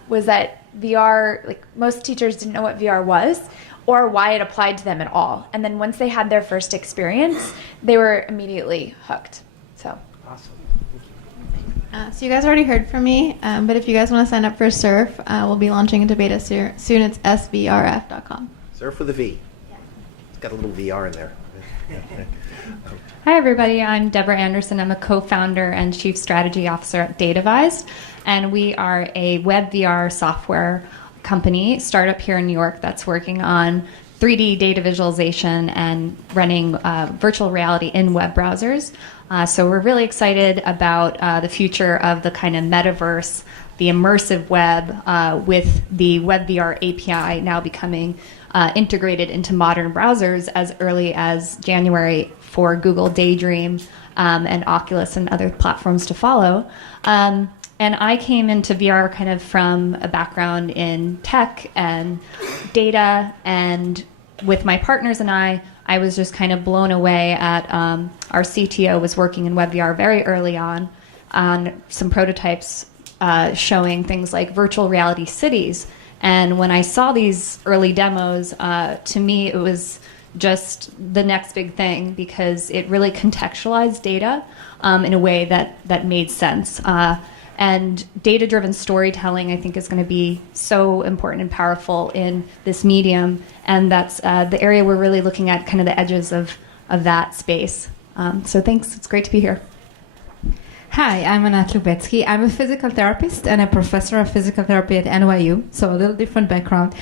was that VR, most teachers didn't know what VR was or why it applied to them at all. And then once they had their first experience, they were immediately hooked. So. Awesome. So you guys already heard from me, but if you guys want to sign up for Surf, we'll be launching into beta soon. It's svrf.com. Surf with a V. It's got a little VR in there. Hi, everybody. I'm Deborah Anderson. I'm a co-founder and chief strategy officer at Datavized, and we are a web VR software company, startup here in New York that's working on 3D data visualization and running virtual reality in web browsers. So we're really excited about the future of the kind of metaverse, the immersive web, with the WebVR API now becoming integrated into modern browsers as early as January for Google Daydream and Oculus and other platforms to follow. And I came into VR kind of from a background in tech and data, and with my partners and I was just kind of blown away at our CTO was working in WebVR very early on some prototypes showing things like virtual reality cities. And when I saw these early demos, to me it was just the next big thing because it really contextualized data in a way that made sense. And data-driven storytelling, I think, is going to be so important and powerful in this medium. And that's the area we're really looking at, kind of the edges of that space. So thanks. It's great to be here. Hi, I'm Anat Lubetsky. I'm a physical therapist and a professor of physical therapy at NYU, so a little different background.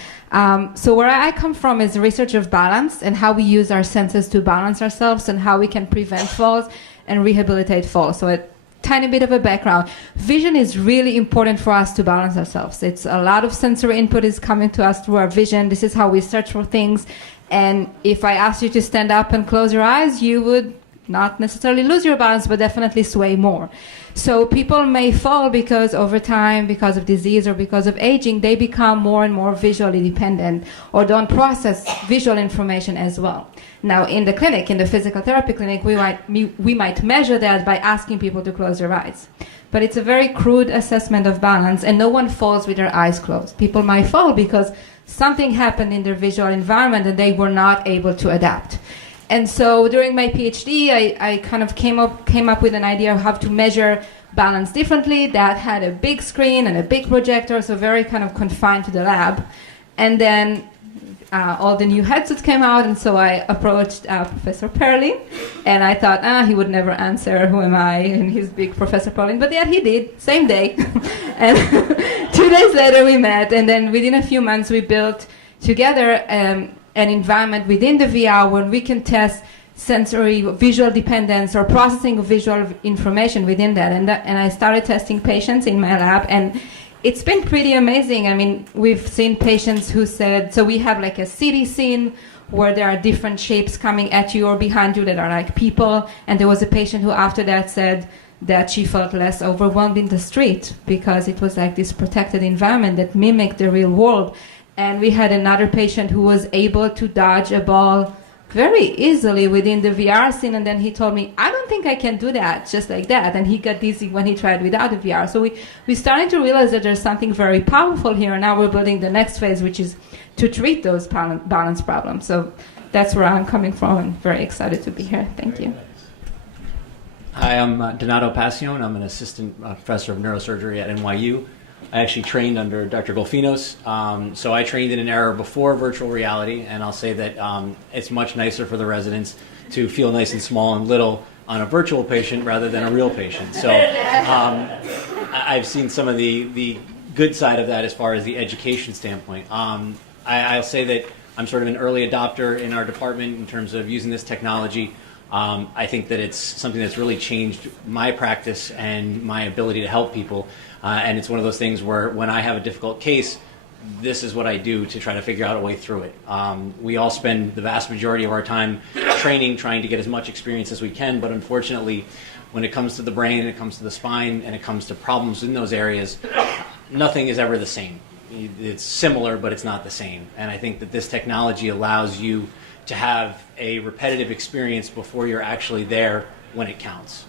So where I come from is the research of balance and how we use our senses to balance ourselves and how we can prevent falls and rehabilitate falls. So tiny bit of a background. Vision is really important for us to balance ourselves. It's a lot of sensory input is coming to us through our vision. This is how we search for things. And if I asked you to stand up and close your eyes, you would not necessarily lose your balance, but definitely sway more. So people may fall because over time, because of disease or because of aging, they become more and more visually dependent or don't process visual information as well. Now, in the clinic, in the physical therapy clinic, we might measure that by asking people to close their eyes. But it's a very crude assessment of balance, and no one falls with their eyes closed. People might fall because something happened in their visual environment and they were not able to adapt. And so during my PhD, I kind of came up with an idea of how to measure balance differently. That had a big screen and a big projector, so very kind of confined to the lab. And then all the new headsets came out, and so I approached Professor Perlin, and I thought, he would never answer, who am I, and he's big Professor Perlin, but yeah, he did, same day. And 2 days later we met, and then within a few months we built together an environment within the VR where we can test sensory visual dependence or processing of visual information within that. And I started testing patients in my lab, and it's been pretty amazing. I mean, we've seen patients who said, so we have like a city scene where there are different shapes coming at you or behind you that are like people. And there was a patient who after that said that she felt less overwhelmed in the street because it was like this protected environment that mimicked the real world. And we had another patient who was able to dodge a ball very easily within the VR scene, and then he told me, I don't think I can do that just like that, and he got dizzy when he tried without the VR. So we started to realize that there's something very powerful here, and now we're building the next phase, which is to treat those balance problems. So that's where I'm coming from, and very excited to be here. Thank you. Hi, I'm Donato Passione. I'm an assistant professor of neurosurgery at NYU. I actually trained under Dr. Golfinos. So I trained in an era before virtual reality, and I'll say that it's much nicer for the residents to feel nice and small and little on a virtual patient rather than a real patient. So I've seen some of the good side of that as far as the education standpoint. I'll say that I'm sort of an early adopter in our department in terms of using this technology. I think that it's something that's really changed my practice and my ability to help people. And it's one of those things where when I have a difficult case, this is what I do to try to figure out a way through it. We all spend the vast majority of our time training, trying to get as much experience as we can, but unfortunately, when it comes to the brain, it comes to the spine, and it comes to problems in those areas, nothing is ever the same. It's similar, but it's not the same. And I think that this technology allows you to have a repetitive experience before you're actually there when it counts.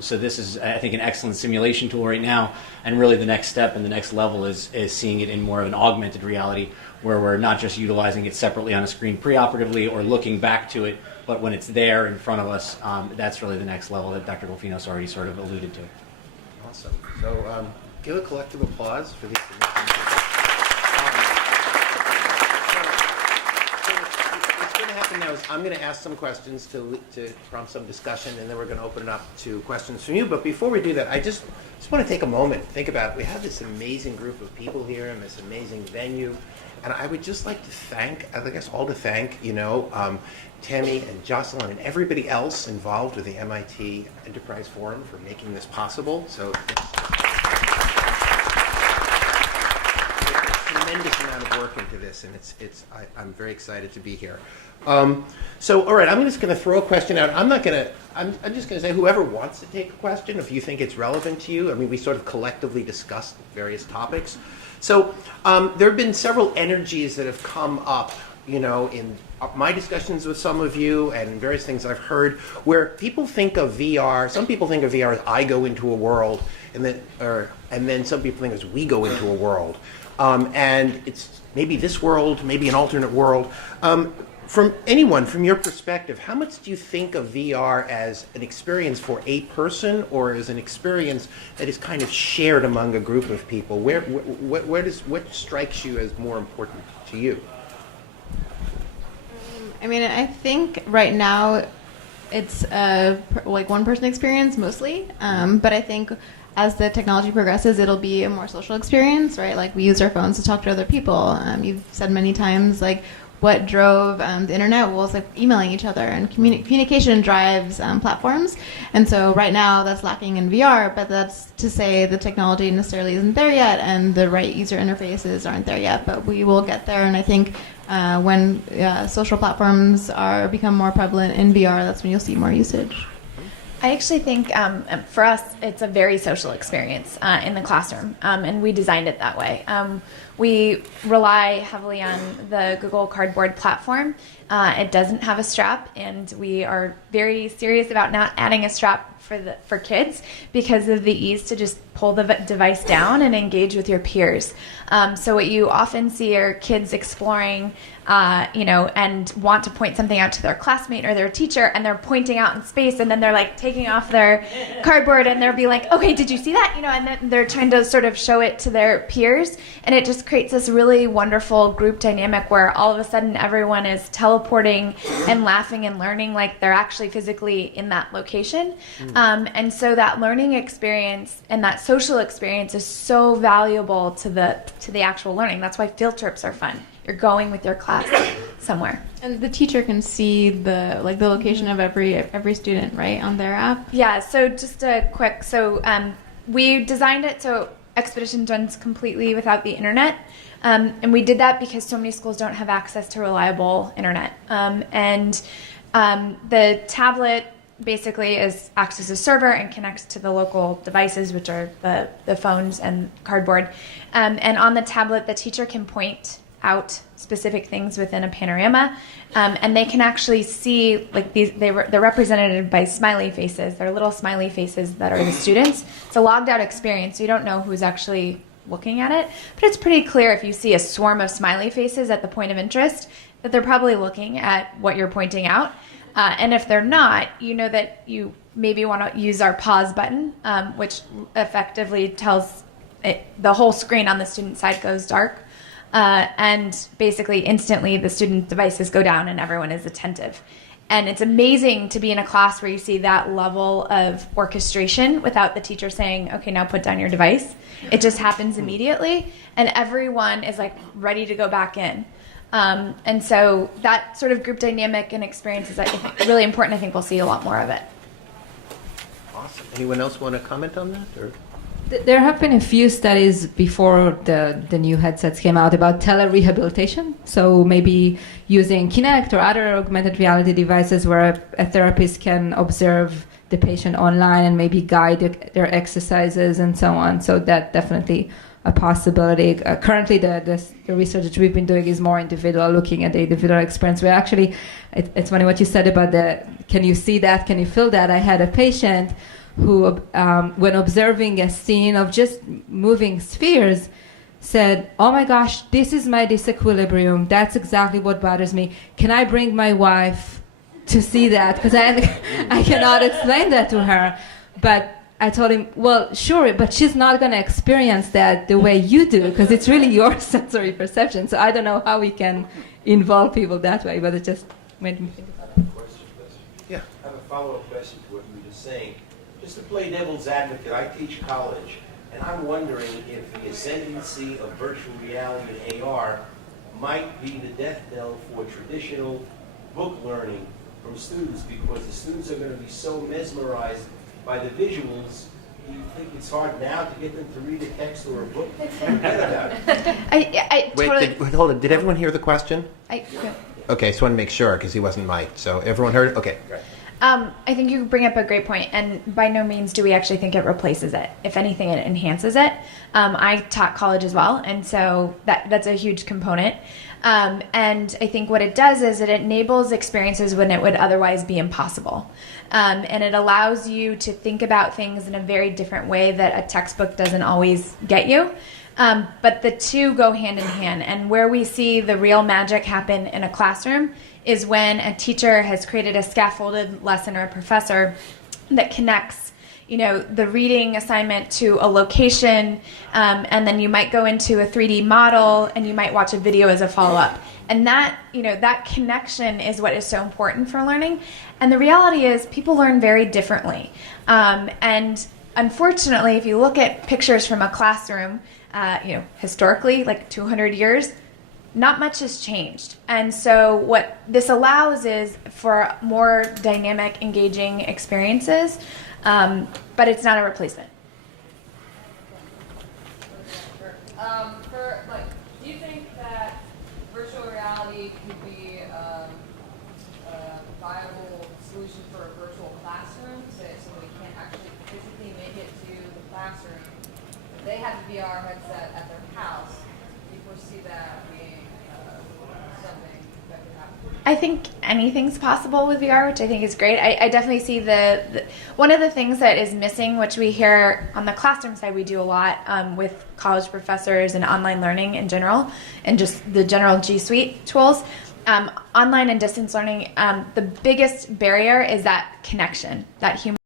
So this is, I think, an excellent simulation tool right now, and really the next step and the next level is seeing it in more of an augmented reality, where we're not just utilizing it separately on a screen preoperatively or looking back to it, but when it's there in front of us, that's really the next level that Dr. Golfinos already sort of alluded to. Awesome. So give a collective applause for these amazing people. Now is I'm going to ask some questions to prompt some discussion, and then we're going to open it up to questions from you. But before we do that, I just want to take a moment and think about, we have this amazing group of people here in this amazing venue, and I would just like to thank, I guess all to thank, Tammy and Jocelyn and everybody else involved with the MIT Enterprise Forum for making this possible. So tremendous amount of work into this, and I'm very excited to be here. So, all right, I'm just going to throw a question out. I'm just going to say whoever wants to take a question, if you think it's relevant to you. I mean, we sort of collectively discussed various topics. So there have been several energies that have come up, in my discussions with some of you and various things I've heard, where people think of VR, some people think of VR as I go into a world, and then some people think as we go into a world. And it's maybe this world, maybe an alternate world. From your perspective, how much do you think of VR as an experience for a person, or as an experience that is kind of shared among a group of people? What strikes you as more important to you? I think right now it's like one-person experience mostly, but I think as the technology progresses, it'll be a more social experience, right? Like, we use our phones to talk to other people. You've said many times, like, what drove the internet was like emailing each other, and communication drives platforms. And so right now that's lacking in VR, but that's to say the technology necessarily isn't there yet, and the right user interfaces aren't there yet, but we will get there. And I think when social platforms become more prevalent in VR, that's when you'll see more usage. I actually think for us, it's a very social experience in the classroom, and we designed it that way. We rely heavily on the Google Cardboard platform. It doesn't have a strap, and we are very serious about not adding a strap for kids because of the ease to just pull the device down and engage with your peers. So what you often see are kids exploring, and want to point something out to their classmate or their teacher, and they're pointing out in space, and then they're like taking off their cardboard, and they'll be like, okay, did you see that? And then they're trying to sort of show it to their peers, and it just creates this really wonderful group dynamic where all of a sudden everyone is teleporting and laughing and learning like they're actually physically in that location. And so that learning experience and that social experience is so valuable to the actual learning. That's why field trips are fun. You're going with your class somewhere, and the teacher can see the location of every student, right, on their app. Yeah. So just a quick. So we designed it so Expedition runs completely without the internet, and we did that because so many schools don't have access to reliable internet. And the tablet basically acts as a server and connects to the local devices, which are the phones and cardboard. And on the tablet, the teacher can point out specific things within a panorama, and they can actually see they're represented by smiley faces. They're little smiley faces that are the students. It's a logged out experience, so you don't know who's actually looking at it, but it's pretty clear if you see a swarm of smiley faces at the point of interest that they're probably looking at what you're pointing out. And if they're not, you know that you maybe want to use our pause button, which effectively tells the whole screen on the student side goes dark. And basically instantly the student devices go down and everyone is attentive. And it's amazing to be in a class where you see that level of orchestration without the teacher saying, okay, now put down your device. It just happens immediately, and everyone is like ready to go back in. And so that sort of group dynamic and experience is really important. I think we'll see a lot more of it. Awesome. Anyone else want to comment on that? Or? There have been a few studies before the new headsets came out about telerehabilitation. So maybe using Kinect or other augmented reality devices where a therapist can observe the patient online and maybe guide their exercises and so on. So that definitely a possibility. Currently, the research that we've been doing is more individual, looking at the individual experience. Where actually, it's funny what you said about can you see that, can you feel that? I had a patient who, when observing a scene of just moving spheres, said, "Oh my gosh, this is my disequilibrium. That's exactly what bothers me. Can I bring my wife to see that? Because I cannot explain that to her." But I told him, well, sure, but she's not going to experience that the way you do, because it's really your sensory perception. So I don't know how we can involve people that way, but it just made me think about it. Yeah. I have a follow-up question to what you were just saying. Just to play devil's advocate, I teach college, and I'm wondering if the ascendancy of virtual reality and AR might be the death knell for traditional book learning from students, because the students are going to be so mesmerized by the visuals. Do you think it's hard now to get them to read a text or a book? Forget about it. Wait, hold on. Did everyone hear the question? Okay, so I want to make sure because he wasn't mic'd. So everyone heard it? Okay, great. I think you bring up a great point, and by no means do we actually think it replaces it. If anything, it enhances it. I taught college as well, and so that's a huge component. And I think what it does is it enables experiences when it would otherwise be impossible. And it allows you to think about things in a very different way that a textbook doesn't always get you. But the two go hand in hand. And where we see the real magic happen in a classroom is when a teacher has created a scaffolded lesson, or a professor that connects, the reading assignment to a location, and then you might go into a 3D model and you might watch a video as a follow-up. And that, that connection is what is so important for learning. And the reality is people learn very differently. And unfortunately, if you look at pictures from a classroom, historically, like 200 years, not much has changed. And so what this allows is for more dynamic, engaging experiences, but it's not a replacement. Do you think that virtual reality could be a viable solution for a virtual classroom? So somebody can't actually physically make it to the classroom, but they have the VR headset at their house. Do you foresee that being something that could happen? I think anything's possible with VR, which I think is great. I definitely see the one of the things that is missing, which we hear on the classroom side, we do a lot with college professors and online learning in general, and just the general G Suite tools. Online and distance learning, the biggest barrier is that connection, that human